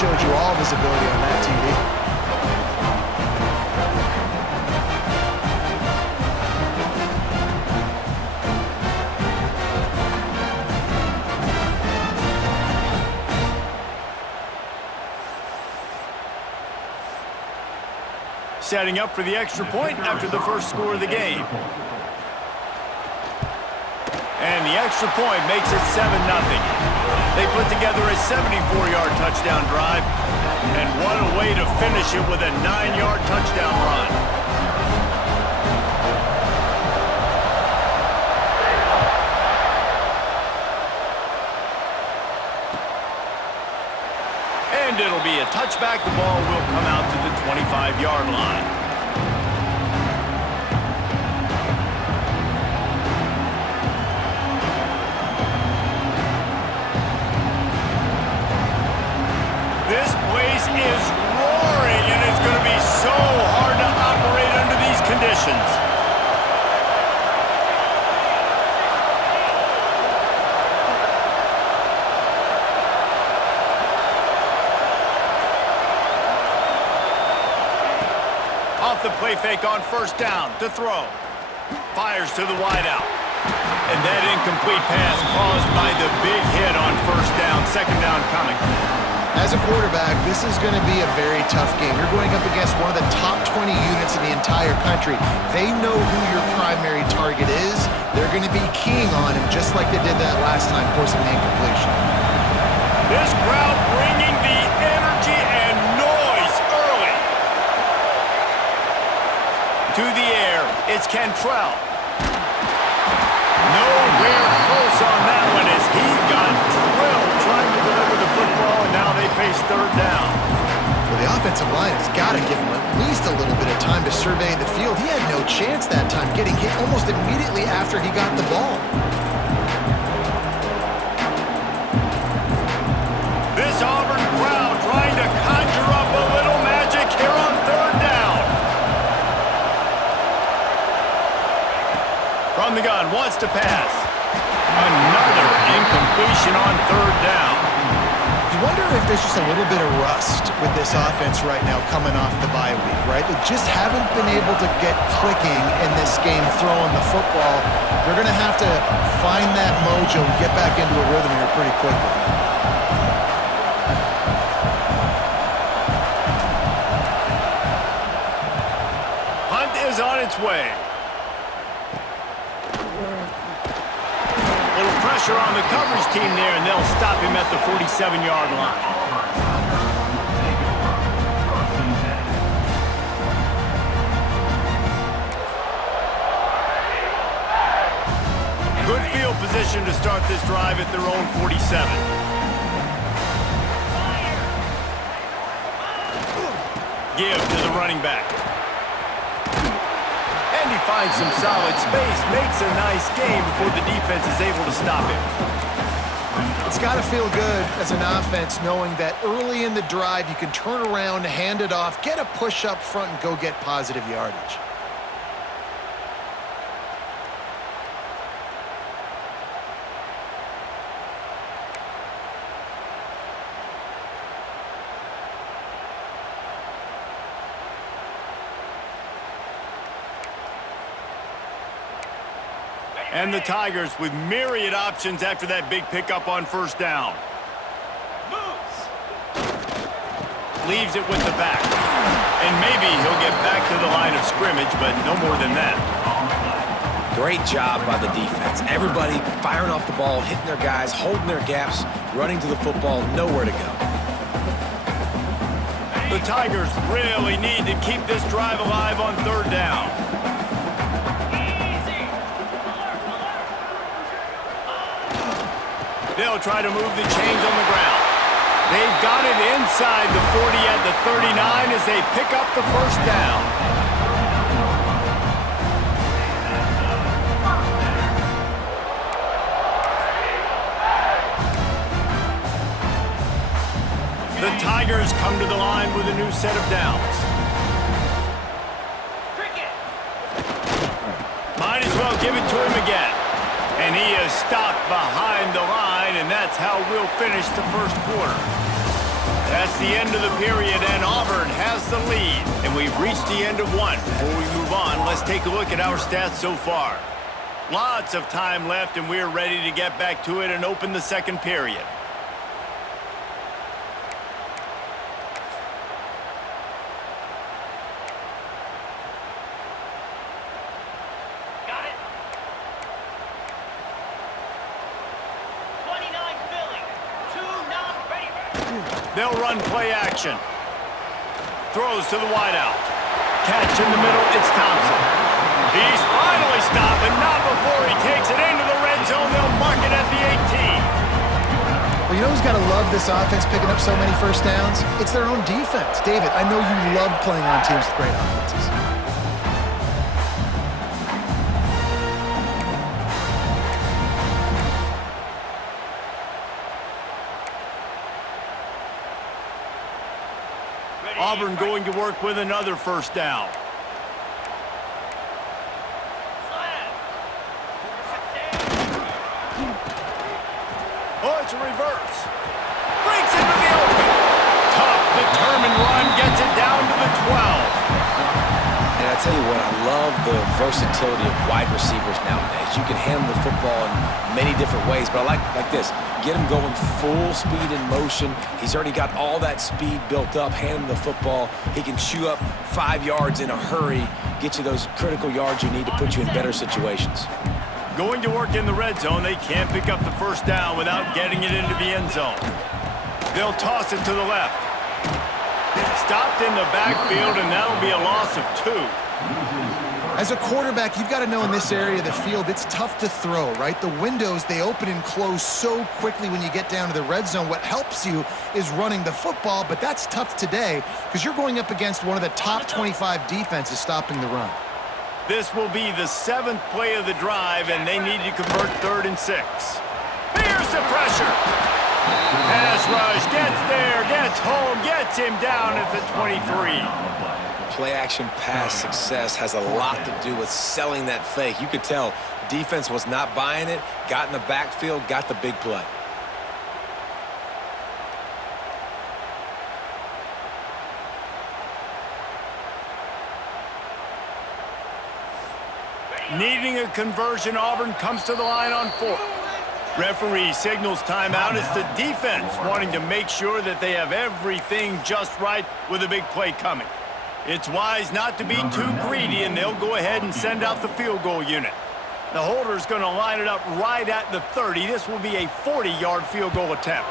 showed you all of his ability on that TV. Setting up for the extra point after the first score of the game. And the extra point makes it 7-0. They put together a 74-yard touchdown drive. And what a way to finish it with a 9-yard touchdown run. And it'll be a touchback. The ball will come out to the 25-yard line. This place is roaring, and it's going to be so hard to operate under these conditions. Off the play fake on first down to throw. Fires to the wideout. And that incomplete pass caused by the big hit on first down. Second down coming. As a quarterback, this is going to be a very tough game. You're going up against one of the top 20 units in the entire country. They know who your primary target is. They're going to be keying on him just like they did that last time, forcing the incompletion. This crowd bringing the energy and noise early. To the air, it's Cantrell. Nowhere close on that one as he got drilled trying to deliver the football, and now they face third down. Well, the offensive line has got to give him at least a little bit of time to survey the field. He had no chance that time, getting hit almost immediately after he got the ball. This Auburn crowd trying to conjure up a little magic here on third down. From the gun, wants to pass. Another incompletion on third down. You wonder if there's just a little bit of rust with this offense right now coming off the bye week, right? They just haven't been able to get clicking in this game throwing the football. They're going to have to find that mojo and get back into a rhythm here pretty quickly. Hunt is on its way. Little pressure on the coverage team there, and they'll stop him at the 47-yard line. Good field position to start this drive at their own 47. Give to the running back. And he finds some solid space, makes a nice game before the defense is able to stop him. It's got to feel good as an offense knowing that early in the drive you can turn around, hand it off, get a push up front, and go get positive yardage. And the Tigers with myriad options after that big pickup on first down. Leaves it with the back. And maybe he'll get back to the line of scrimmage, but no more than that. Great job by the defense. Everybody firing off the ball, hitting their guys, holding their gaps, running to the football, nowhere to go. The Tigers really need to keep this drive alive on third down. They'll try to move the chains on the ground. They've got it inside the 40 at the 39 as they pick up the first down. The Tigers come to the line with a new set of downs. Might as well give it to him again. And he is stopped behind the line, and that's how we'll finish the first quarter. That's the end of the period, and Auburn has the lead. And we've reached the end of one. Before we move on, let's take a look at our stats so far. Lots of time left, and we're ready to get back to it and open the second period. They'll run play action. Throws to the wideout. Catch in the middle, it's Thompson. He's finally stopped, but not before he takes it into the red zone. They'll mark it at the 18. Well, you know who's got to love this offense picking up so many first downs? It's their own defense. David, I know you love playing on teams with great offenses. Auburn going to work with another first down. Oh, it's a reverse. Breaks into the open. Tough, determined run, gets it down to the 12. And I tell you what, I love the versatility of wide receivers nowadays. You can handle the football in many different ways, but I like this. Get him going full speed in motion. He's already got all that speed built up, hand him the football. He can chew up 5 yards in a hurry, get you those critical yards you need to put you in better situations. Going to work in the red zone. They can't pick up the first down without getting it into the end zone. They'll toss it to the left. Stopped in the backfield, and that'll be a loss of 2. As a quarterback, you've got to know in this area of the field, it's tough to throw, right? The windows, they open and close so quickly when you get down to the red zone. What helps you is running the football, but that's tough today because you're going up against one of the top 25 defenses stopping the run. This will be the 7th play of the drive, and they need to convert 3rd and 6. Here's the pressure. Pass rush, gets there, gets home, gets him down at the 23. Play-action pass success has a lot to do with selling that fake. You could tell defense was not buying it, got in the backfield, got the big play. Needing a conversion, Auburn comes to the line on 4th. Referee signals timeout. It's the defense wanting to make sure that they have everything just right with a big play coming. It's wise not to be too greedy, and they'll go ahead and send out the field goal unit. The holder's going to line it up right at the 30. This will be a 40-yard field goal attempt.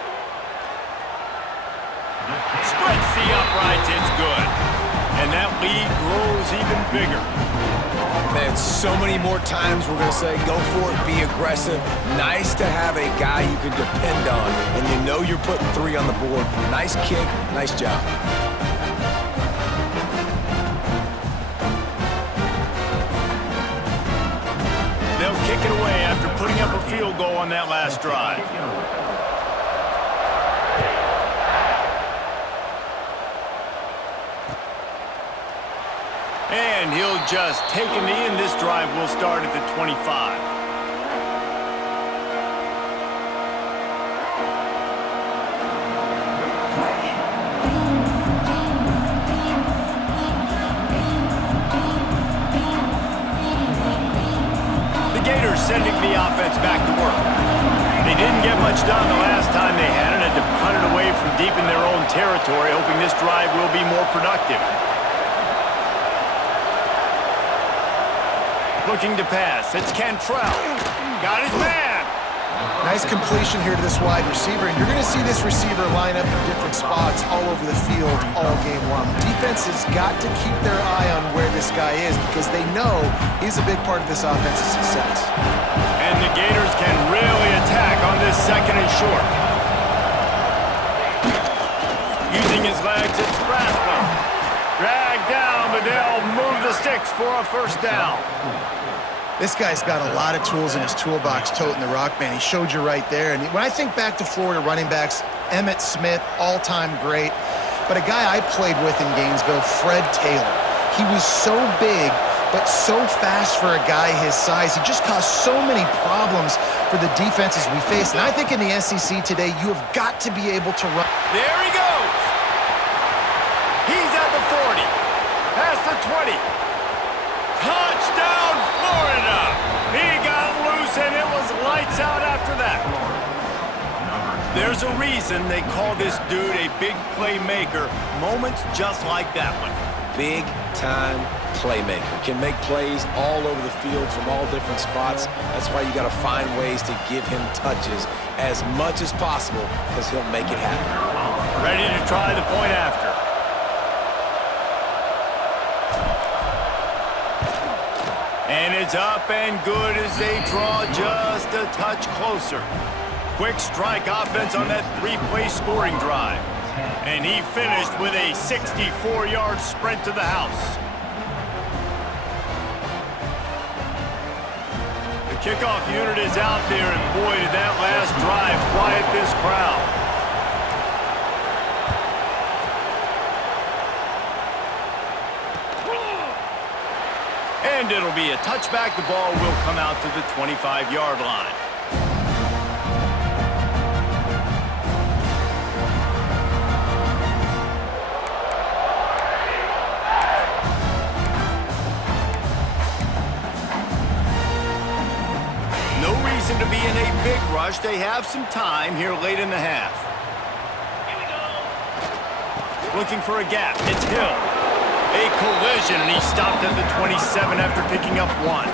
Splits the uprights. It's good. And that lead grows even bigger. Man, so many more times we're going to say, go for it, be aggressive. Nice to have a guy you can depend on, and you know you're putting 3 on the board. Nice kick, nice job. They'll kick it away after putting up a field goal on that last drive. And he'll just take a knee, and this drive will start at the 25. The Gators sending the offense back to work. They didn't get much done the last time they had it, and to punt it away from deep in their own territory, hoping this drive will be more productive. Looking to pass. It's Cantrell. Got his man. Nice completion here to this wide receiver, and you're going to see this receiver line up in different spots all over the field all game long. Defense has got to keep their eye on where this guy is because they know he's a big part of this offense's success. And the Gators can really attack on this 2nd and short. Using his legs, it's Rasmussen. Dragged down, but they'll move the sticks for a first down. This guy's got a lot of tools in his toolbox toting the rock, man. He showed you right there. And when I think back to Florida running backs, Emmitt Smith, all-time great. But a guy I played with in Gainesville, Fred Taylor. He was so big, but so fast for a guy his size. He just caused so many problems for the defenses we face. And I think in the SEC today, you have got to be able to run. There he goes. He's at the 40. Past the 20. Touchdown, Florida! He got loose, and it was lights out after that. There's a reason they call this dude a big playmaker. Moments just like that one. Big-time playmaker. Can make plays all over the field from all different spots. That's why you got to find ways to give him touches as much as possible because he'll make it happen. Ready to try the point after. And it's up and good as they draw just a touch closer. Quick strike offense on that three-play scoring drive. And he finished with a 64-yard sprint to the house. The kickoff unit is out there, and boy, did that last drive quiet this crowd. And it'll be a touchback. The ball will come out to the 25-yard line. No reason to be in a big rush. They have some time here late in the half. Looking for a gap. It's Hill. A collision, and he stopped at the 27 after picking up 1.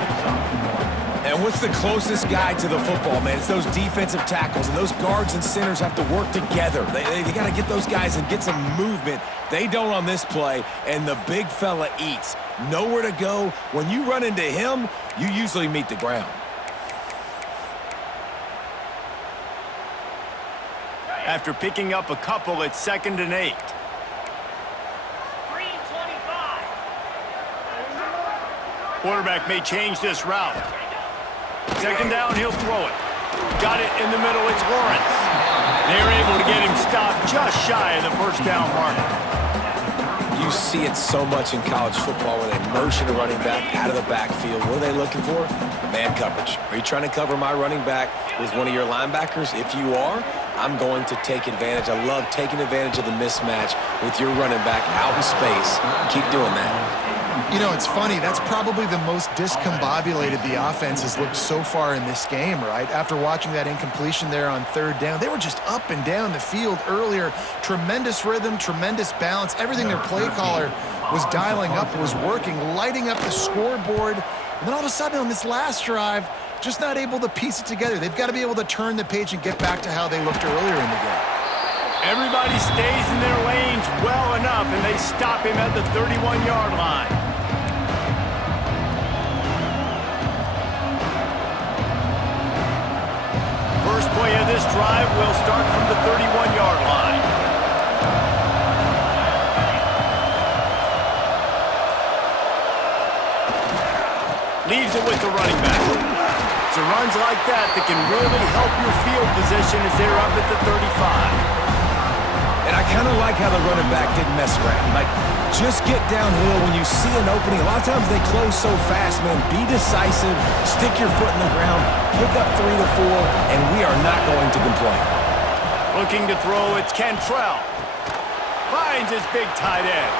And what's the closest guy to the football, man? It's those defensive tackles, and those guards and centers have to work together. They got to get those guys and get some movement. They don't on this play, and the big fella eats. Nowhere to go. When you run into him, you usually meet the ground. After picking up a couple, it's 2nd and 8. Quarterback may change this route. 2nd down, he'll throw it. Got it in the middle, it's Lawrence. They're able to get him stopped just shy of the first down marker. You see it so much in college football where they motion a running back out of the backfield. What are they looking for? Man coverage. Are you trying to cover my running back with one of your linebackers? If you are, I'm going to take advantage. I love taking advantage of the mismatch with your running back out in space. Keep doing that. You know, it's funny. That's probably the most discombobulated the offense has looked so far in this game, right? After watching that incompletion there on 3rd down, they were just up and down the field earlier. Tremendous rhythm, tremendous balance. Everything their play caller was dialing up was working, lighting up the scoreboard. And then all of a sudden on this last drive, just not able to piece it together. They've got to be able to turn the page and get back to how they looked earlier in the game. Everybody stays in their lanes well enough, and they stop him at the 31-yard line. First play of this drive will start from the 31-yard line. Leaves it with the running back. It's runs like that that can really help your field position as they're up at the 35. And I kind of like how the running back didn't mess around. Like, just get downhill when you see an opening. A lot of times they close so fast, man. Be decisive, stick your foot in the ground, pick up 3 to 4, and we are not going to complain. Looking to throw, it's Cantrell. Finds his big tight end.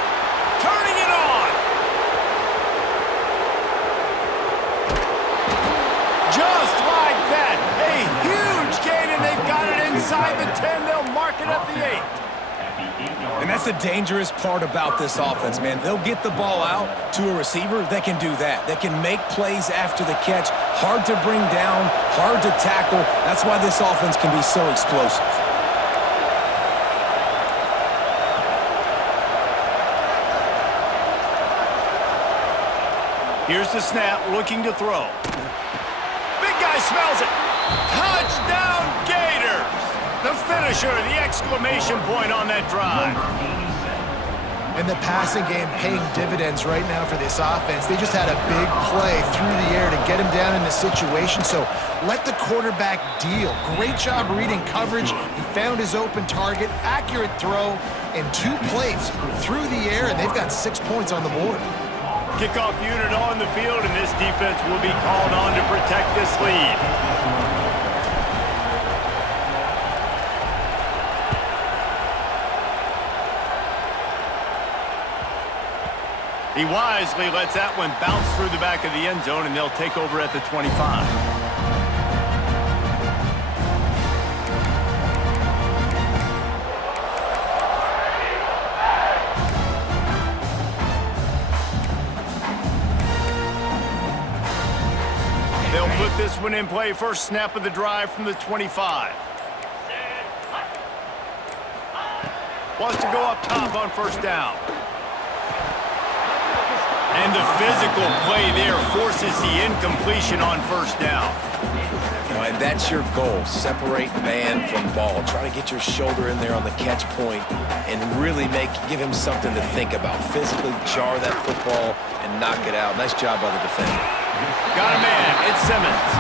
Turning it on. Just like that. A huge gain, and they've got it inside the 10. They'll mark it at the 8. And that's the dangerous part about this offense, man. They'll get the ball out to a receiver. They can do that. They can make plays after the catch. Hard to bring down, hard to tackle. That's why this offense can be so explosive. Here's the snap, looking to throw. Big guy smells it. Touchdown, Gators! The finisher, the exclamation point on that drive. And the passing game paying dividends right now for this offense. They just had a big play through the air to get him down in the situation. So let the quarterback deal. Great job reading coverage. He found his open target, accurate throw, and 2 plays through the air, and they've got 6 points on the board. Kickoff unit on the field, and this defense will be called on to protect this lead. He wisely lets that one bounce through the back of the end zone, and they'll take over at the 25. They'll put this one in play. First snap of the drive from the 25. Wants to go up top on first down. And the physical play there forces the incompletion on first down. And that's your goal. Separate man from ball. Try to get your shoulder in there on the catch point and really give him something to think about. Physically jar that football and knock it out. Nice job by the defender. Got a man. It's Simmons.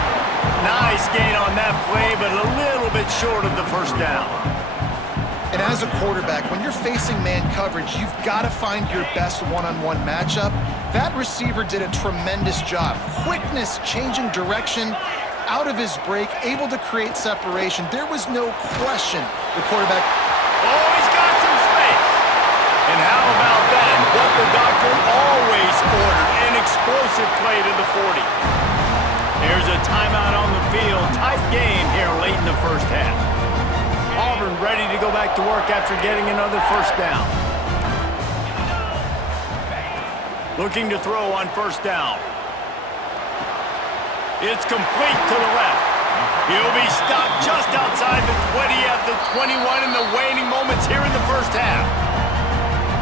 Nice gain on that play, but a little bit short of the first down. And as a quarterback, when you're facing man coverage, you've got to find your best one-on-one matchup. That receiver did a tremendous job. Quickness, changing direction, out of his break, able to create separation. There was no question the quarterback... Oh, he's got some space. And how about that? What the doctor always ordered, an explosive play to the 40. There's a timeout on the field. Tight game here late in the first half. Auburn ready to go back to work after getting another first down. Looking to throw on first down. It's complete to the left. He'll be stopped just outside the 20 at the 21 in the waning moments here in the first half.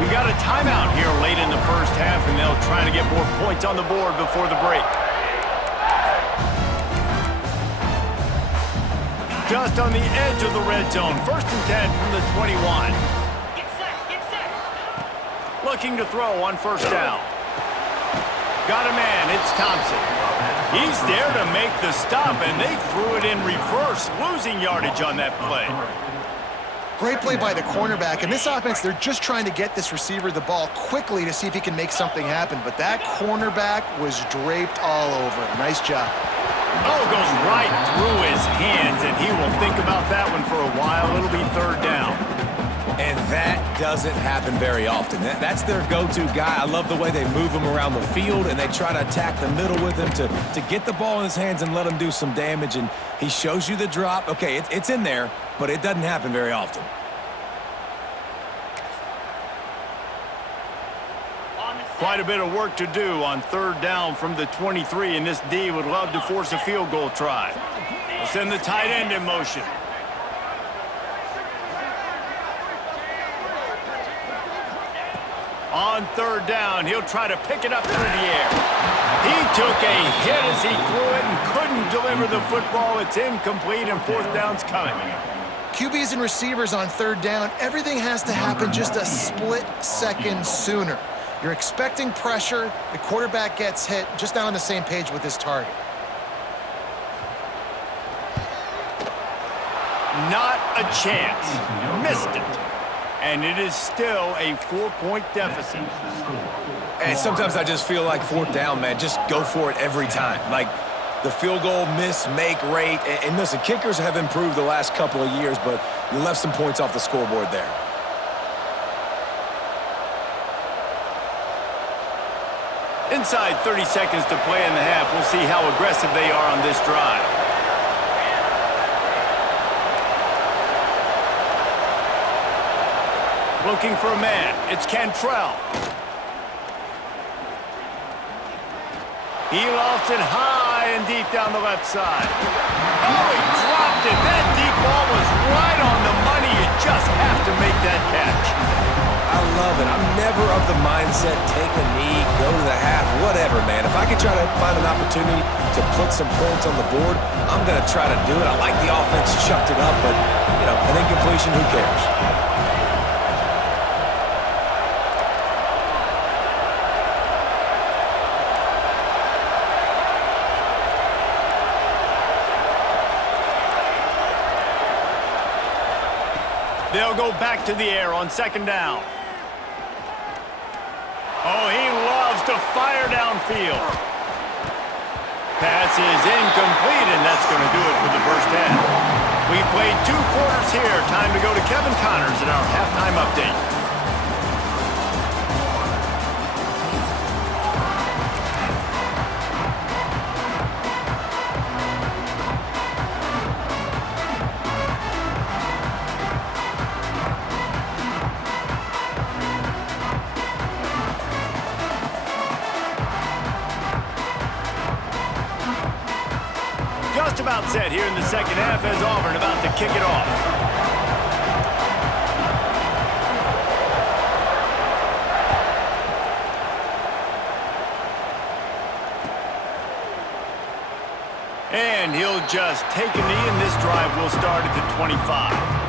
We got a timeout here late in the first half, and they'll try to get more points on the board before the break. Just on the edge of the red zone. First and 10 from the 21. Get set. Looking to throw on first down. Got a man. It's Thompson. He's there to make the stop, and they threw it in reverse, losing yardage on that play. Great play by the cornerback. In this offense, they're just trying to get this receiver the ball quickly to see if he can make something happen. But that cornerback was draped all over him. Nice job. Oh, goes right through his hands, and he will think about that one for a while. It'll be third down. And that doesn't happen very often. That's their go-to guy. I love the way they move him around the field, and they try to attack the middle with him to get the ball in his hands and let him do some damage. And he shows you the drop. Okay, it's in there, but it doesn't happen very often. Quite a bit of work to do on third down from the 23, and this D would love to force a field goal try. We'll send the tight end in motion. On third down, he'll try to pick it up through the air. He took a hit as he threw it and couldn't deliver the football. It's incomplete, and fourth down's coming. QBs and receivers on third down, everything has to happen just a split second sooner. You're expecting pressure, the quarterback gets hit, just not on the same page with his target. Not a chance. Missed it. And it is still a 4-point deficit. And sometimes I just feel like fourth down, man, just go for it every time. Like the field goal miss-make rate. And listen, kickers have improved the last couple of years, but you left some points off the scoreboard there. Inside 30 seconds to play in the half. We'll see how aggressive they are on this drive. Looking for a man. It's Cantrell. He lofts it high and deep down the left side. Oh, he dropped it. That deep ball was right on the money. You just have to make that catch. I love it. I'm never of the mindset, take a knee, go to the half, whatever, man. If I could try to find an opportunity to put some points on the board, I'm going to try to do it. I like the offense chucked it up, but, you know, an incompletion, who cares? They'll go back to the air on second down. Oh, he loves to fire downfield. Pass is incomplete, and that's going to do it for the first half. We've played 2 quarters here. Time to go to Kevin Connors in our halftime update. about set here in the second half as Auburn about to kick it off. And he'll just take a knee, and this drive will start at the 25.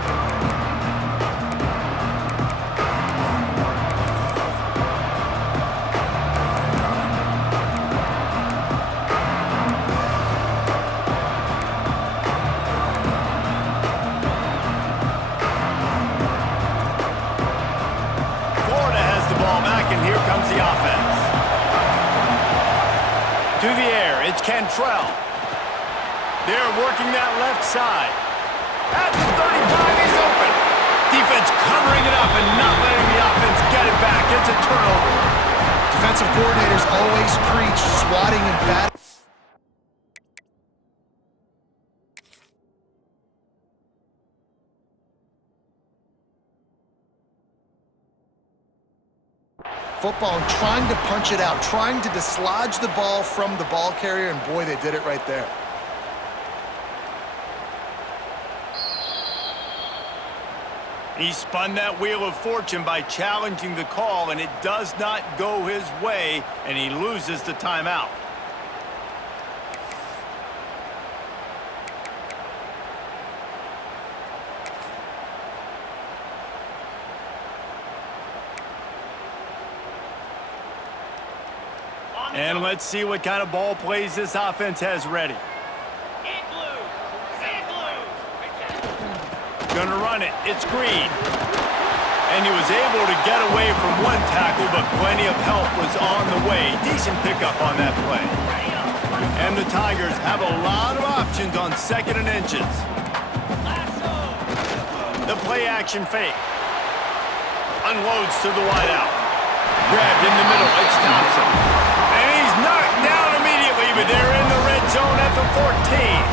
To the air, it's Cantrell. They're working that left side. At the 35, he's open. Defense covering it up and not letting the offense get it back. It's a turnover. Defensive coordinators always preach swatting and batting. Football and trying to punch it out, trying to dislodge the ball from the ball carrier, and boy, they did it right there. He spun that wheel of fortune by challenging the call, and it does not go his way, and he loses the timeout. And let's see what kind of ball plays this offense has ready. Gonna run it. It's Green. And he was able to get away from one tackle, but plenty of help was on the way. Decent pickup on that play. And the Tigers have a lot of options on 2nd and inches. The play action fake. Unloads to the wideout. Grabbed in the middle. It's Thompson. And he's knocked down immediately, but they're in the red zone at the 14.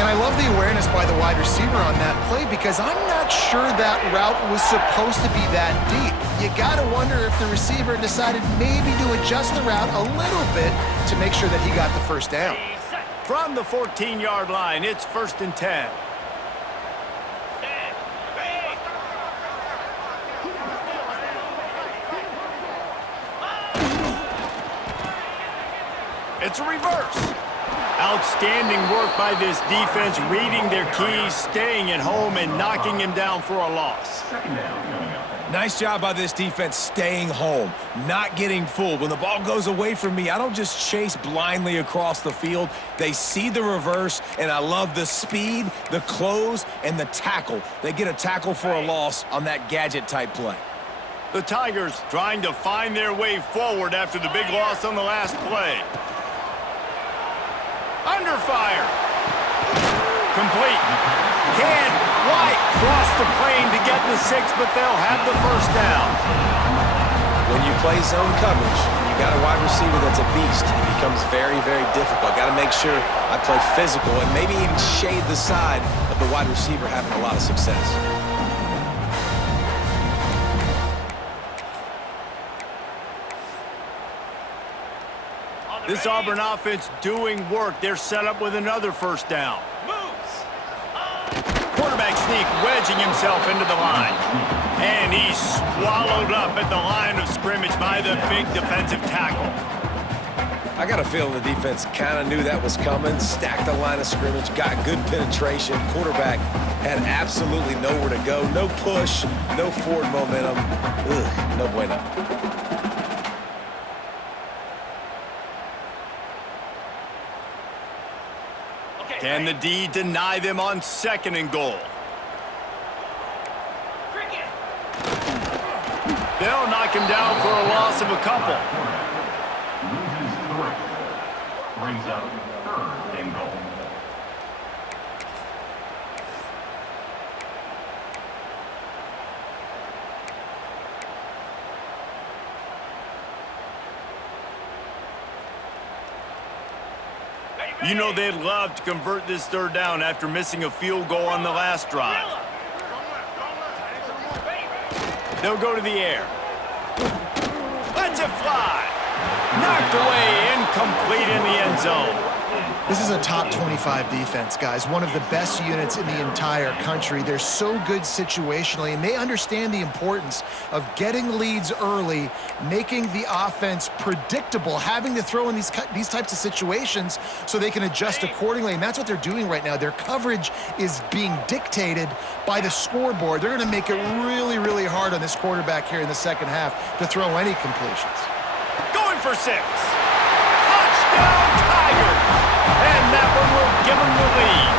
And I love the awareness by the wide receiver on that play, because I'm not sure that route was supposed to be that deep. You got to wonder if the receiver decided maybe to adjust the route a little bit to make sure that he got the first down. From the 14-yard line, it's 1st and 10. It's a reverse. Outstanding work by this defense, reading their keys, staying at home, and knocking him down for a loss. Nice job by this defense staying home, not getting fooled. When the ball goes away from me, I don't just chase blindly across the field. They see the reverse, and I love the speed, the close, and the tackle. They get a tackle for a loss on that gadget-type play. The Tigers trying to find their way forward after the big loss on the last play. Under fire. Complete. Can White cross the plane to get the 6, but they'll have the first down. When you play zone coverage, and you got a wide receiver that's a beast, it becomes very, very difficult. Got to make sure I play physical and maybe even shade the side of the wide receiver having a lot of success. This Auburn offense doing work. They're set up with another first down. Quarterback sneak, wedging himself into the line. And he's swallowed up at the line of scrimmage by the big defensive tackle. I got a feeling the defense kind of knew that was coming, stacked the line of scrimmage, got good penetration. Quarterback had absolutely nowhere to go. No push, no forward momentum. Ugh, no bueno. Can the D deny them on 2nd and goal? They'll knock him down for a loss of a couple. Brings up 3rd and goal. You know they'd love to convert this 3rd down after missing a field goal on the last drive. They'll go to the air. Lets it fly. Knocked away, incomplete in the end zone. This is a top 25 defense, guys. One of the best units in the entire country. They're so good situationally, and they understand the importance of getting leads early, making the offense predictable, having to throw in these types of situations so they can adjust accordingly, and that's what they're doing right now. Their coverage is being dictated by the scoreboard. They're going to make it really, really hard on this quarterback here in the second half to throw any completions. Going for 6. Touchdown, Tigers! And that one will give them the lead.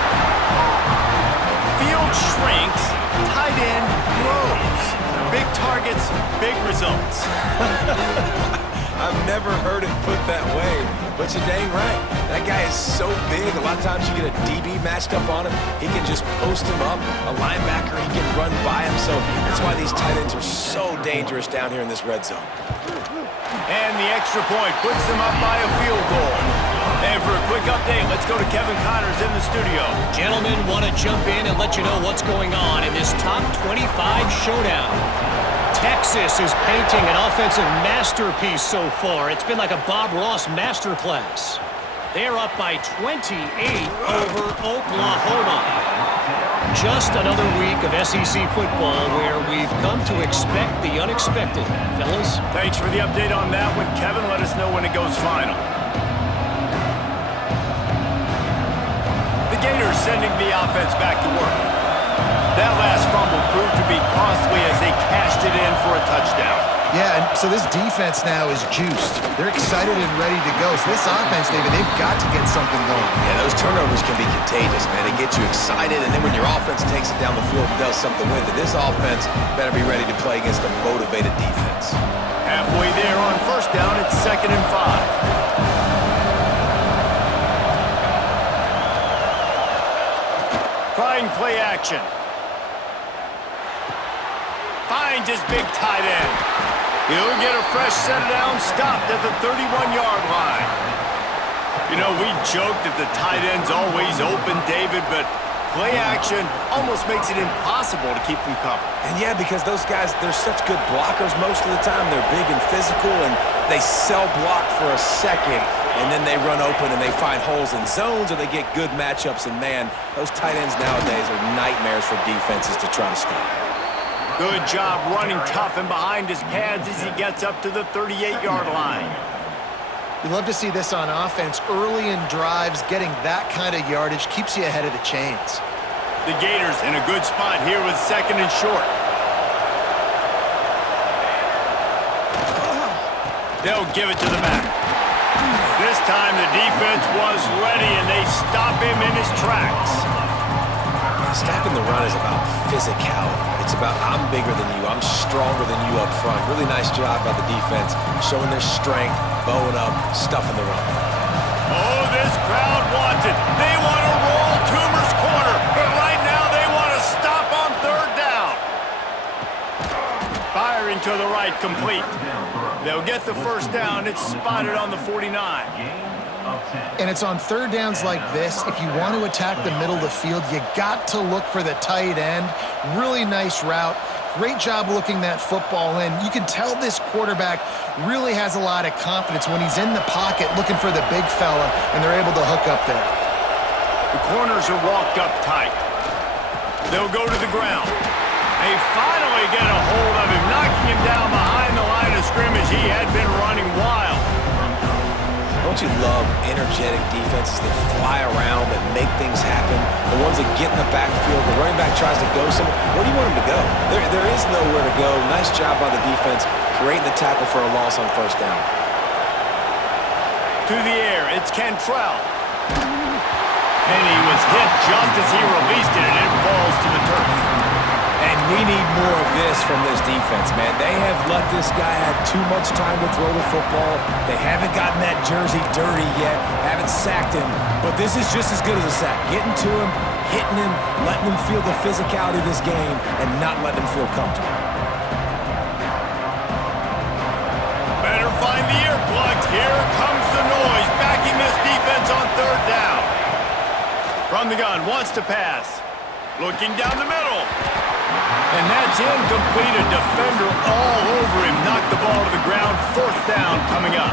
Field shrinks, tight end grows. Big targets, big results. I've never heard it put that way, but you're dang right. That guy is so big, a lot of times you get a DB matched up on him. He can just post him up. A linebacker, he can run by him. So that's why these tight ends are so dangerous down here in this red zone. And the extra point puts them up by a field goal. And for a quick update, let's go to Kevin Connors in the studio. Gentlemen, want to jump in and let you know what's going on in this top 25 showdown. Texas is painting an offensive masterpiece so far. It's been like a Bob Ross masterclass. They're up by 28 over Oklahoma. Just another week of SEC football where we've come to expect the unexpected. Fellas? Thanks for the update on that one, Kevin. Let us know when it goes final. The Gators sending the offense back to work. That last fumble proved to be costly as they cashed it in for a touchdown. Yeah, and so this defense now is juiced. They're excited and ready to go. So this offense, David, they've got to get something going. Yeah, those turnovers can be contagious, man. They get you excited, and then when your offense takes it down the field and does something with it, this offense better be ready to play against a motivated defense. Halfway there on first down, it's 2nd and 5. Trying play action. Finds his big tight end. He'll get a fresh set down, stopped at the 31-yard line. You know, we joke that the tight end's always open, David, but play action almost makes it impossible to keep them covered. And yeah, because those guys, they're such good blockers most of the time. They're big and physical, and they sell block for a second, and then they run open and they find holes in zones, or they get good matchups. And man, those tight ends nowadays are nightmares for defenses to try to stop. Good job running tough and behind his pads as he gets up to the 38-yard line. You love to see this on offense. Early in drives, getting that kind of yardage keeps you ahead of the chains. The Gators in a good spot here with 2nd and short. They'll give it to the back. This time the defense was ready and they stop him in his tracks. Stopping the run is about physicality. It's about I'm bigger than you, I'm stronger than you up front. Really nice job by the defense, showing their strength, bowing up, stuffing the run. Oh, this crowd wants it. They want to roll Toomer's corner, but right now they want to stop on 3rd down. Firing to the right, complete. They'll get the first down. It's spotted on the 49. And it's on 3rd downs like this. If you want to attack the middle of the field, you got to look for the tight end. Really nice route. Great job looking that football in. You can tell this quarterback really has a lot of confidence when he's in the pocket looking for the big fella, and they're able to hook up there. The corners are walked up tight. They'll go to the ground. They finally get a hold of him, knocking him down behind the line of scrimmage. He had been running wild. Don't you love energetic defenses that fly around, that make things happen? The ones that get in the backfield, the running back tries to go somewhere. Where do you want him to go? There is nowhere to go. Nice job by the defense, creating the tackle for a loss on first down. To the air, it's Cantrell. And he was hit just as he released it, and it falls to the turf. And we need more of this from this defense, man. They have let this guy have too much time to throw the football. They haven't gotten that jersey dirty yet, haven't sacked him. But this is just as good as a sack. Getting to him, hitting him, letting him feel the physicality of this game, and not letting him feel comfortable. Better find the earplugs. Here comes the noise, backing this defense on 3rd down. From the gun, wants to pass. Looking down the middle. And that's incomplete. A defender all over him. Knocked the ball to the ground. 4th down coming up.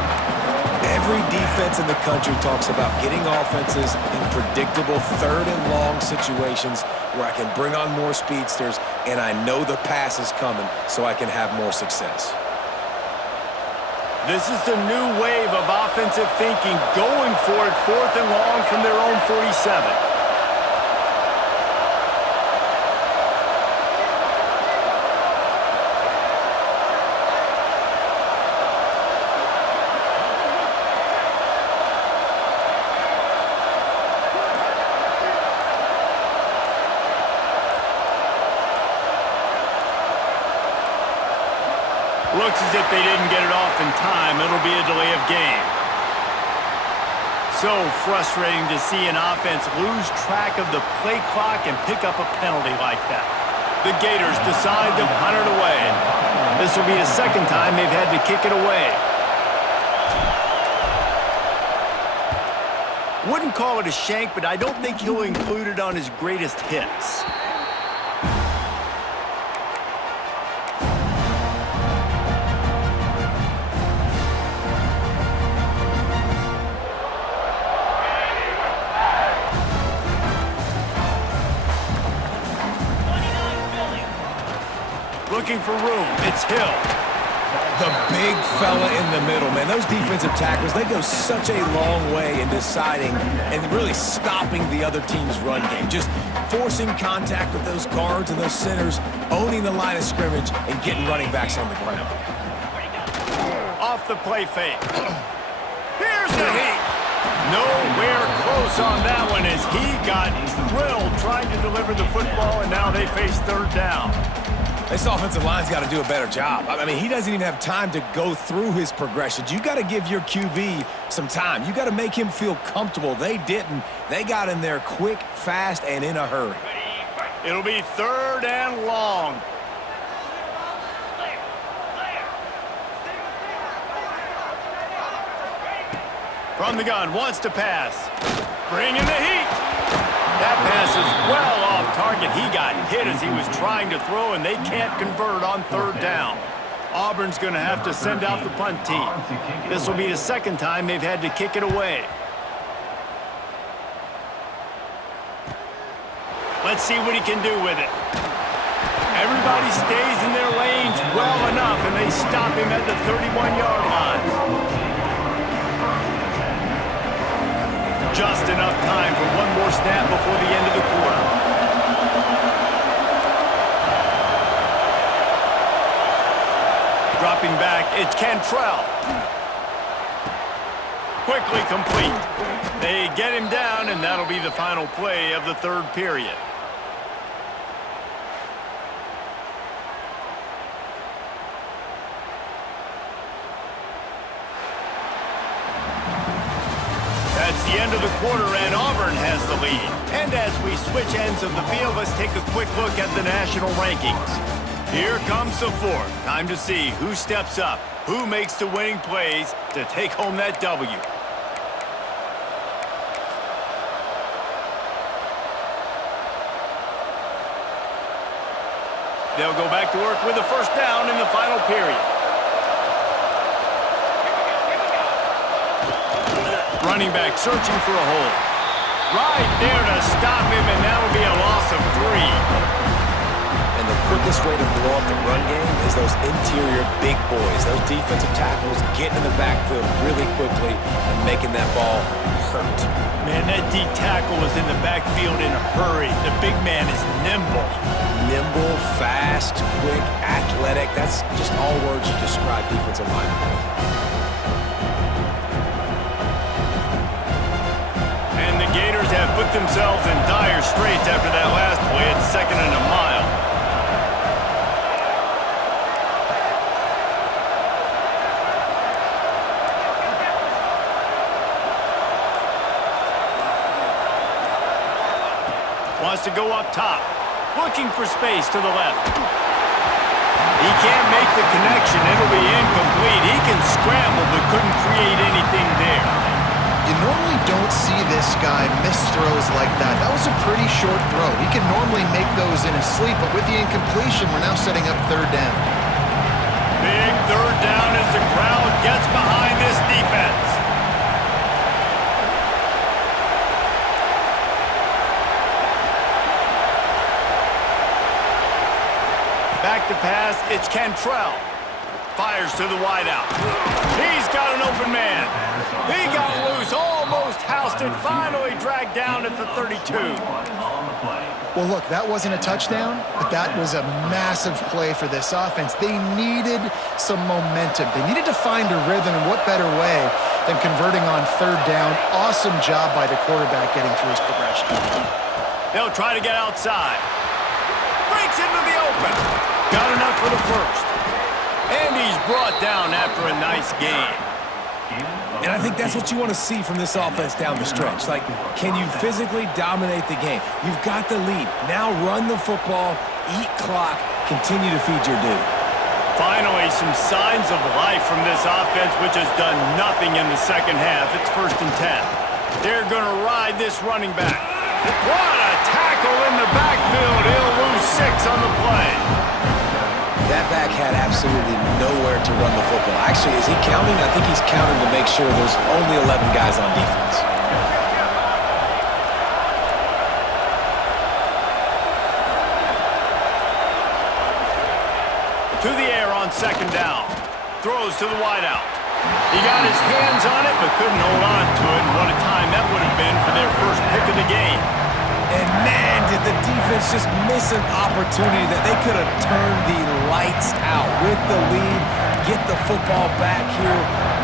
And Every defense in the country talks about getting offenses in predictable third and long situations where I can bring on more speedsters and I know the pass is coming so I can have more success. This is the new wave of offensive thinking, going for it 4th and long from their own 47. Looks as if they didn't get it off in time. It'll be a delay of game. So frustrating to see an offense lose track of the play clock and pick up a penalty like that. The Gators decide to punt it away. This will be the second time they've had to kick it away. Wouldn't call it a shank, but I don't think he'll include it on his greatest hits. Looking for room. It's Hill. The big fella in the middle, man. Those defensive tackles, they go such a long way in deciding and really stopping the other team's run game. Just forcing contact with those guards and those centers, owning the line of scrimmage, and getting running backs on the ground. Off the play fake. Here's the heat. Nowhere close on that one as he got drilled trying to deliver the football, and now they face third down. This offensive line's got to do a better job. I mean, he doesn't even have time to go through his progressions. You got to give your QB some time. You got to make him feel comfortable. They didn't. They got in there quick, fast, and in a hurry. It'll be third and long. From the gun, wants to pass. Bringing the heat. That pass is well off target. He got hit as he was trying to throw, and they can't convert on third down. Auburn's going to have to send out the punt team. This will be the second time they've had to kick it away. Let's see what he can do with it. Everybody stays in their lanes well enough, and they stop him at the 31-yard line. Just enough time for one more snap before the end of the quarter. Dropping back, it's Cantrell. Quickly complete. They get him down, and that'll be the final play of the third period. That's the end of the quarter, and Auburn has the lead. And as we switch ends of the field, let's take a quick look at the national rankings. Here comes the fourth. Time to see who steps up, who makes the winning plays to take home that W. They'll go back to work with a first down in the final period. Running back searching for a hole. Right there to stop him, and that'll be a loss of 3. And the quickest way to blow up the run game is those interior big boys, those defensive tackles getting in the backfield really quickly and making that ball hurt. Man, that D tackle was in the backfield in a hurry. The big man is nimble. Nimble, fast, quick, athletic. That's just all words you describe defensive linemen with. Gators have put themselves in dire straits after that last play at 2nd and a mile. Wants to go up top. Looking for space to the left. He can't make the connection. It'll be incomplete. He can scramble but couldn't create anything there. You normally don't see this guy miss throws like that. That was a pretty short throw. He can normally make those in his sleep, but with the incompletion, we're now setting up third down. Big third down as the crowd gets behind this defense. Back to pass, it's Cantrell. Fires to the wideout. He's got an open man. He got loose, almost housed it, finally dragged down at the 32. Well, look, that wasn't a touchdown, but that was a massive play for this offense. They needed some momentum. They needed to find a rhythm, and what better way than converting on third down. Awesome job by the quarterback getting through his progression. They'll try to get outside. Breaks into the open. Got enough for the first. And he's brought down after a nice gain. And I think that's what you want to see from this offense down the stretch. Like, can you physically dominate the game? You've got the lead. Now run the football, eat clock, continue to feed your dude. Finally, some signs of life from this offense, which has done nothing in the second half. It's 1st and 10. They're going to ride this running back. What a tackle in the backfield. He'll lose 6 on the play. That back had absolutely nowhere to run the football. Actually, is he counting? I think he's counting to make sure there's only 11 guys on defense. To the air on 2nd down. Throws to the wideout. He got his hands on it, but couldn't hold on to it. And what a time that would have been for their first pick of the game. And man, did the defense just miss an opportunity that they could have turned the lights out with the lead, get the football back here,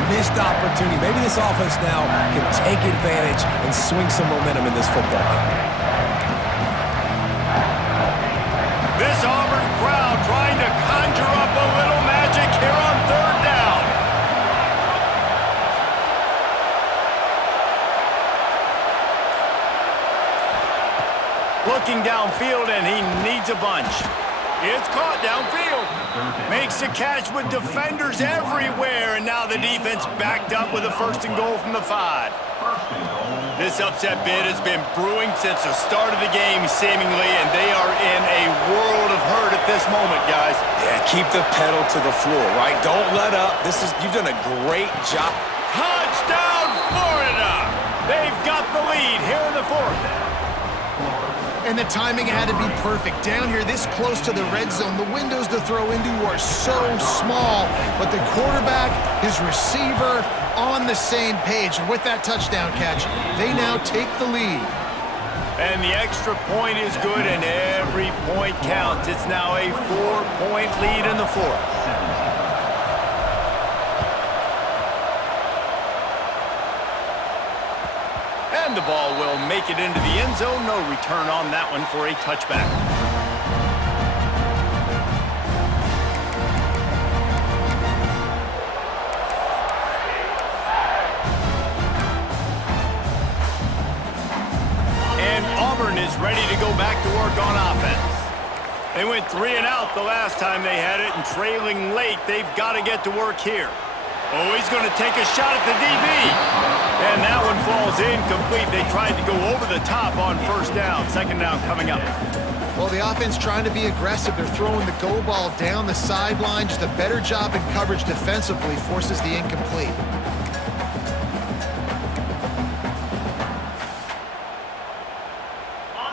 missed opportunity. Maybe this offense now can take advantage and swing some momentum in this football game. This Auburn crowd trying to conjure up a little magic here on 3rd down. Looking downfield, and he needs a bunch. It's caught downfield. Makes the catch with defenders everywhere, and now the defense backed up with a 1st and goal from the 5. This upset bid has been brewing since the start of the game, seemingly, and they are in a world of hurt at this moment, guys. Yeah, keep the pedal to the floor, right? Don't let up. You've done a great job. Touchdown, Florida! They've got the lead here in the 4th. And the timing had to be perfect. Down here, this close to the red zone, the windows to throw into are so small, but the quarterback, his receiver, on the same page. And with that touchdown catch, they now take the lead. And the extra point is good, and every point counts. It's now a 4-point lead in the 4th. And the ball will make it into the end zone. No return on that one for a touchback. And Auburn is ready to go back to work on offense. They went 3 and out the last time they had it, and trailing late, they've got to get to work here. Oh, he's going to take a shot at the DB. And that one falls incomplete. They tried to go over the top on 1st down. 2nd down coming up. Well, the offense trying to be aggressive. They're throwing the go ball down the sideline. Just a better job in coverage defensively forces the incomplete.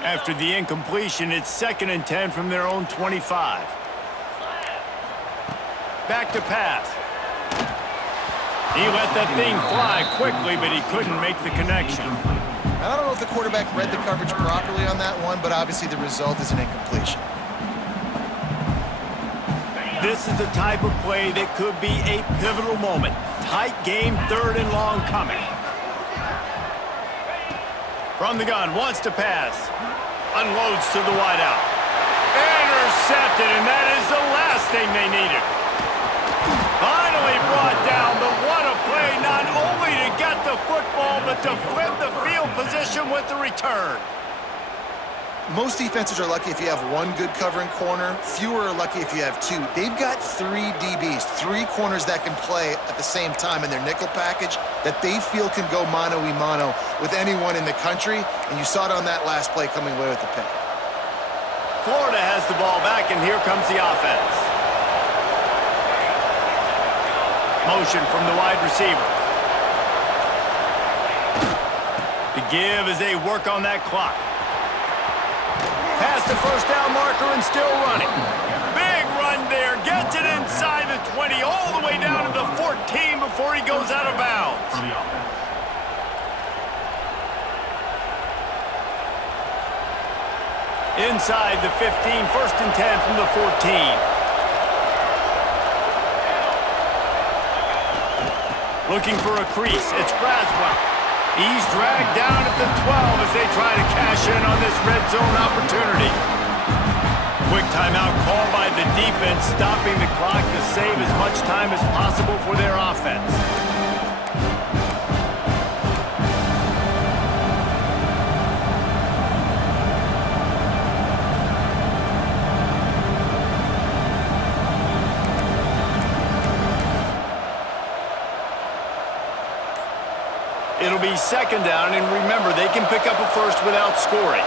After the incompletion, it's 2nd and 10 from their own 25. Back to pass. He let that thing fly quickly, but he couldn't make the connection. I don't know if the quarterback read the coverage properly on that one, but obviously the result is an incompletion. This is the type of play that could be a pivotal moment. Tight game, 3rd and long coming. From the gun, wants to pass. Unloads to the wideout. Intercepted, and that is the last thing they needed. Finally brought down, but what a play, not only to get the football, but to flip the field position with the return. Most defenses are lucky if you have 1 good covering corner. Fewer are lucky if you have 2. They've got 3 DBs, 3 corners that can play at the same time in their nickel package that they feel can go mano-a-mano with anyone in the country, and you saw it on that last play coming away with the pick. Florida has the ball back, and here comes the offense. Motion from the wide receiver. The give as they work on that clock. Past the 1st down marker and still running. Big before he goes out of bounds. For the offense. Inside the 15, 1st and 10 from the 14. Looking for a crease, it's Braswell. He's dragged down at the 12 as they try to cash in on this red zone opportunity. Quick timeout call by the defense, stopping the clock to save as much time as possible for their offense. It'll be 2nd down, and remember, they can pick up a first without scoring.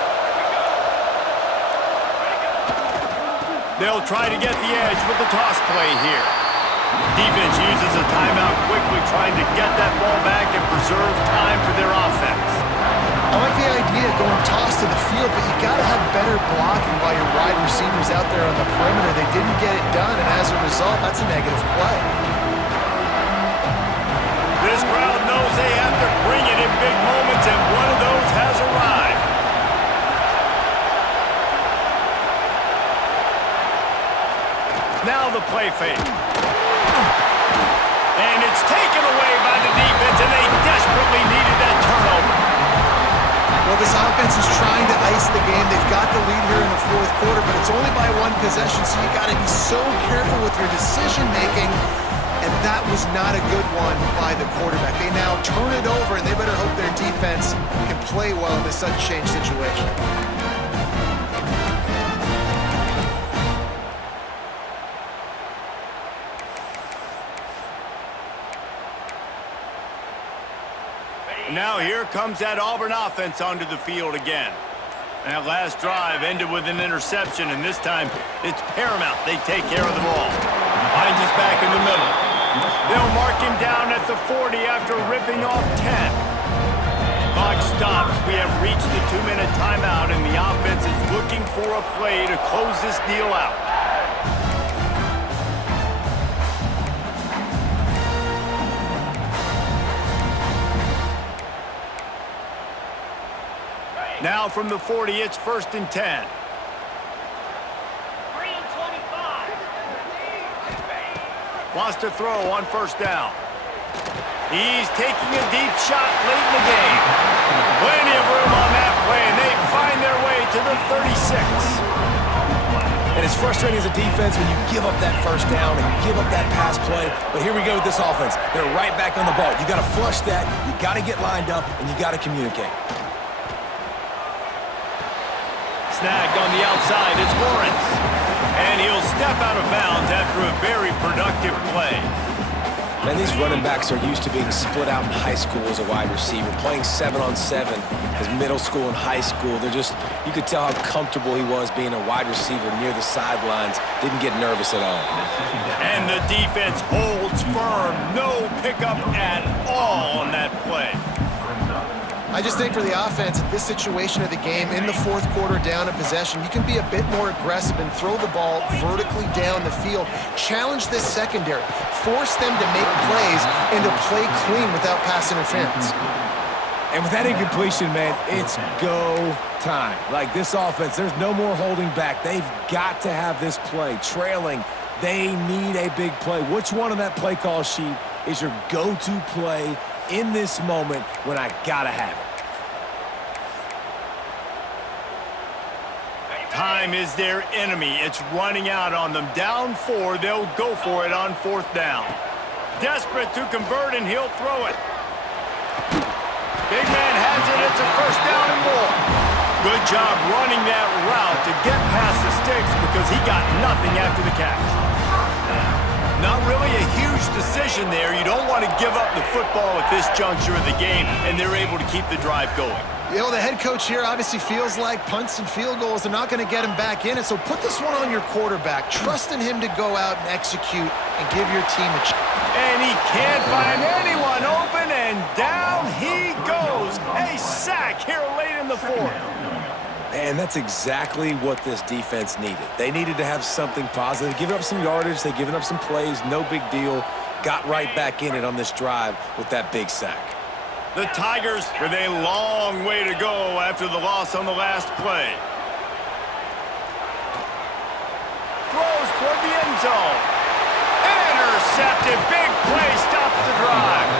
They'll try to get the edge with the toss play here. Defense uses a timeout quickly, trying to get that ball back and preserve time for their offense. I like the idea of going toss to the field, but you got to have better blocking by your wide receivers out there on the perimeter. They didn't get it done, and as a result, that's a negative play. This crowd knows they have to bring it in big moments, and one of those has arrived. Now the play fake. And it's taken away by the defense, and they desperately needed that turnover. Well, this offense is trying to ice the game. They've got the lead here in the 4th quarter, but it's only by 1 possession, so you got to be so careful with your decision-making. And that was not a good one by the quarterback. They now turn it over, and they better hope their defense can play well in this sudden change situation. Now here comes that Auburn offense onto the field again. And that last drive ended with an interception, and this time it's paramount they take care of the ball. Hines is back in the middle. They'll mark him down at the 40 after ripping off 10. Clock stops. We have reached the 2-minute timeout, and the offense is looking for a play to close this deal out. Now from the 40, it's 1st and 10. Wants to throw on 1st down. He's taking a deep shot late in the game. Plenty of room on that play, and they find their way to the 36. And it's frustrating as a defense when you give up that 1st down and you give up that pass play. But here we go with this offense. They're right back on the ball. You got to flush that, you got to get lined up, and you got to communicate. Snagged on the outside, it's Lawrence. And he'll step out of bounds after a very productive play. Man, these running backs are used to being split out in high school as a wide receiver, playing 7-on-7 as middle school and high school. You could tell how comfortable he was being a wide receiver near the sidelines, didn't get nervous at all. And the defense holds firm, no pickup at all on that play. I just think for the offense, at this situation of the game, in the 4th quarter down in possession, you can be a bit more aggressive and throw the ball vertically down the field. Challenge this secondary. Force them to make plays and to play clean without pass interference. And with that incompletion, man, it's go time. Like this offense, there's no more holding back. They've got to have this play. Trailing, they need a big play. Which one on that play call sheet is your go-to play in this moment when I gotta have it? Time is their enemy. It's running out on them. Down 4, they'll go for it on 4th down. Desperate to convert, and he'll throw it. Big man has it. It's a 1st down and more. Good job running that route to get past the sticks because he got nothing after the catch. Not really a huge decision there. You don't want to give up the football at this juncture of the game, and they're able to keep the drive going. You know, the head coach here obviously feels like punts and field goals, they're not going to get him back in it. So put this one on your quarterback. Trust in him to go out and execute and give your team a chance. And he can't find anyone open, and down he goes. A sack here late in the 4th. And that's exactly what this defense needed. They needed to have something positive. Giving up some yardage, they've given up some plays, no big deal. got right back in it on this drive with that big sack. The Tigers with a long way to go after the loss on the last play. Throws toward the end zone. Intercepted. Big play stops the drive.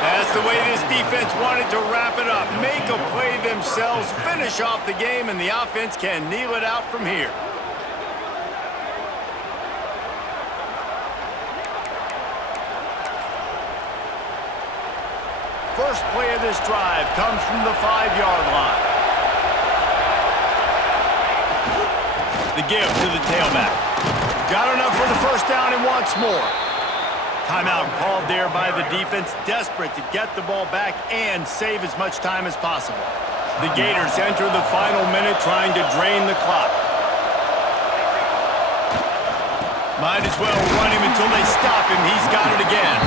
That's the way this defense wanted to wrap it up. Make a play themselves, finish off the game, and the offense can kneel it out from here. First play of this drive comes from the 5-yard line. The give to the tailback. Got enough for the first down and wants more. Timeout called there by the defense, desperate to get the ball back and save as much time as possible. The Gators enter the final minute trying to drain the clock. Might as well run him until they stop him. He's got it again.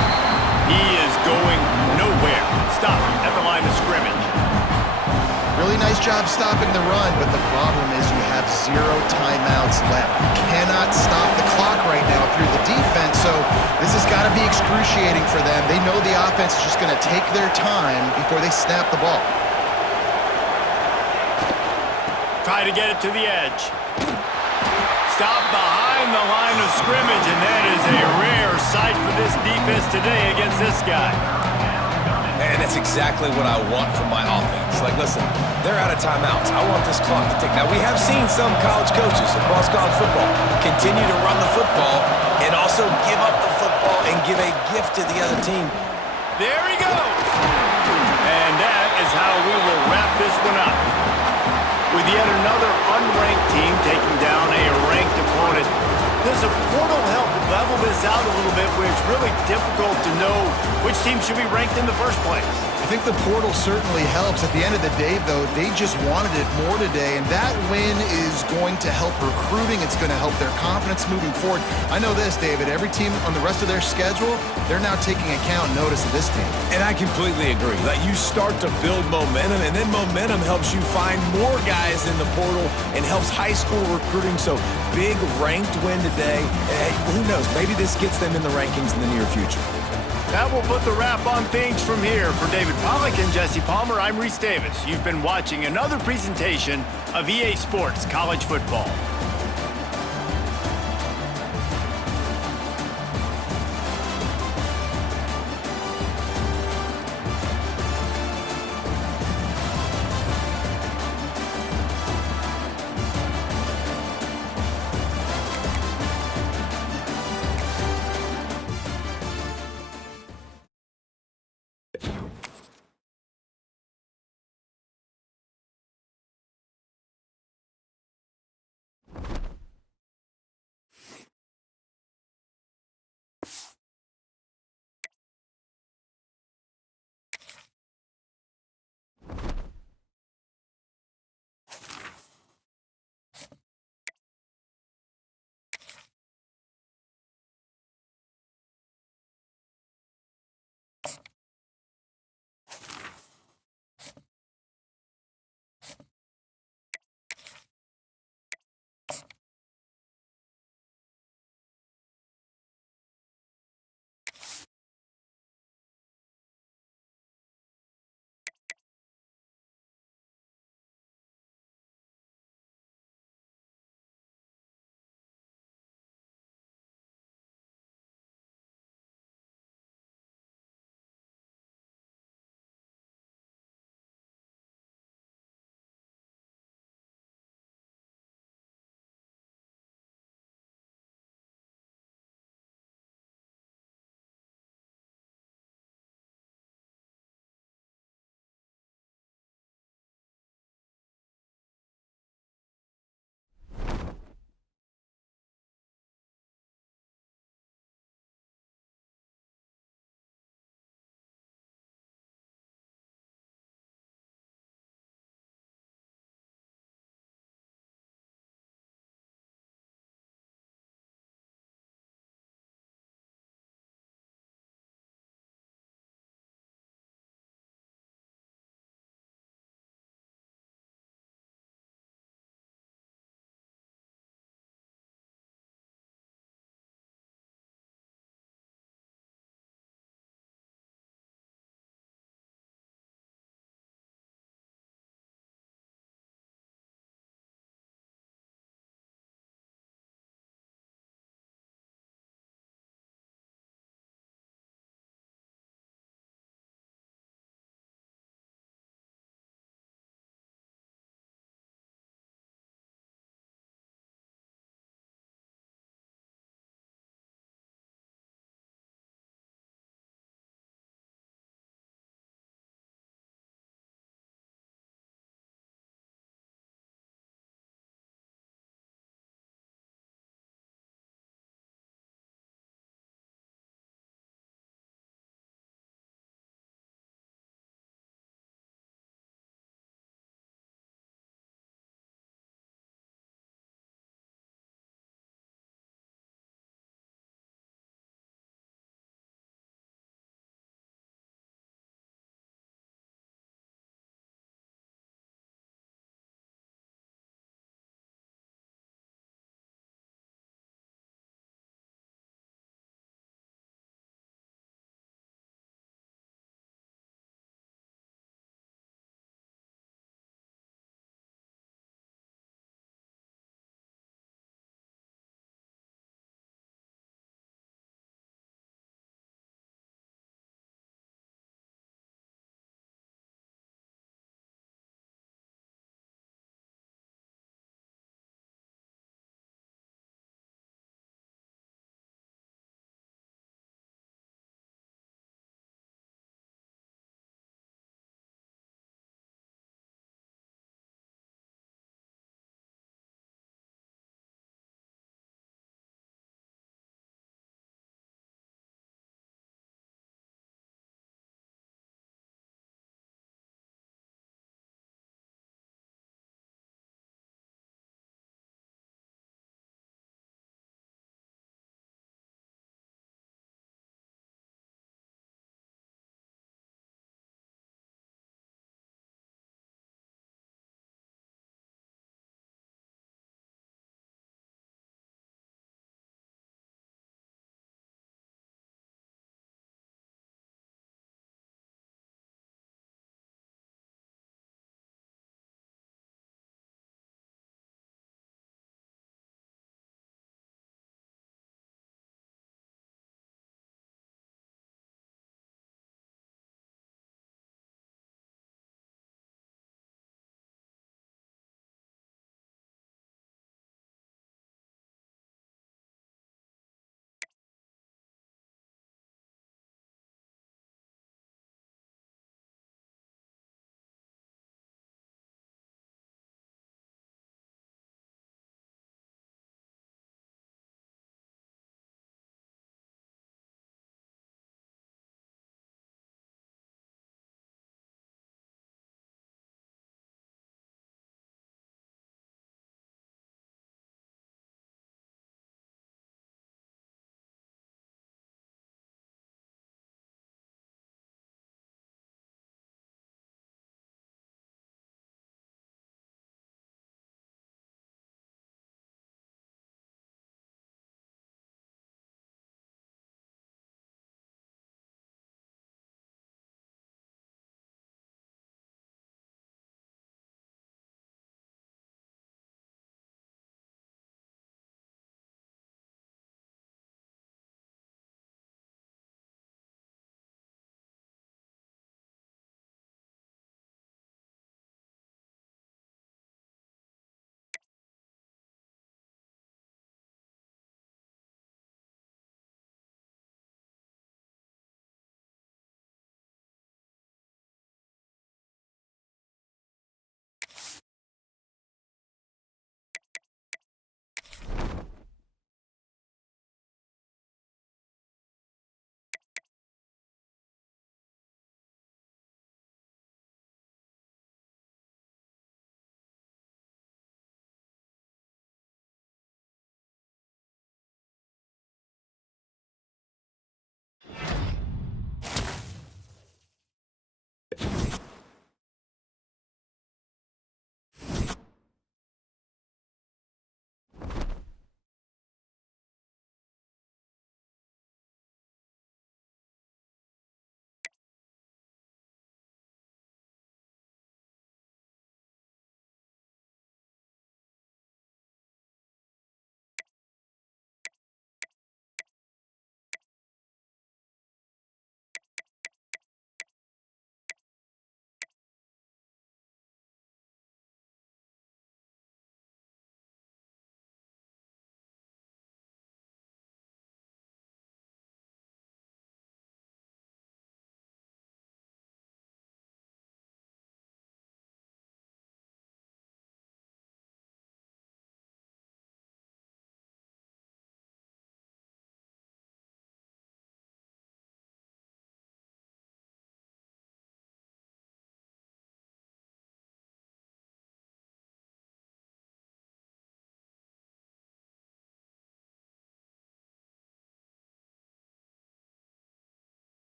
He is going nowhere. Stop at the line of scrimmage. Really nice job stopping the run, but the problem is you have 0 timeouts left. You cannot stop the clock right now if you're the defense, so this has got to be excruciating for them. They know the offense is just going to take their time before they snap the ball. Try to get it to the edge. Stop behind the line of scrimmage, and that is a rare sight for this defense today against this guy. And that's exactly what I want from my offense. Like, listen, they're out of timeouts. I want this clock to tick. Now, we have seen some college coaches across college football continue to run the football and also give up the football and give a gift to the other team. There he goes. And that is how we will wrap this one up. With yet another unranked team taking down a ranked opponent, does a portal help level this out a little bit where it's really difficult to know which team should be ranked in the first place? I think the portal certainly helps. At the end of the day, though, they just wanted it more today, and that win is going to help recruiting. It's going to help their confidence moving forward. I know this, David. Every team on the rest of their schedule, they're now taking account notice of this team. And I completely agree. Like, you start to build momentum, and then momentum helps you find more guys in the portal and helps high school recruiting. So, big ranked win today. And who knows? Maybe this gets them in the rankings in the near future. That will put the wrap on things from here. For David Pollack and Jesse Palmer, I'm Reese Davis. You've been watching another presentation of EA Sports College Football.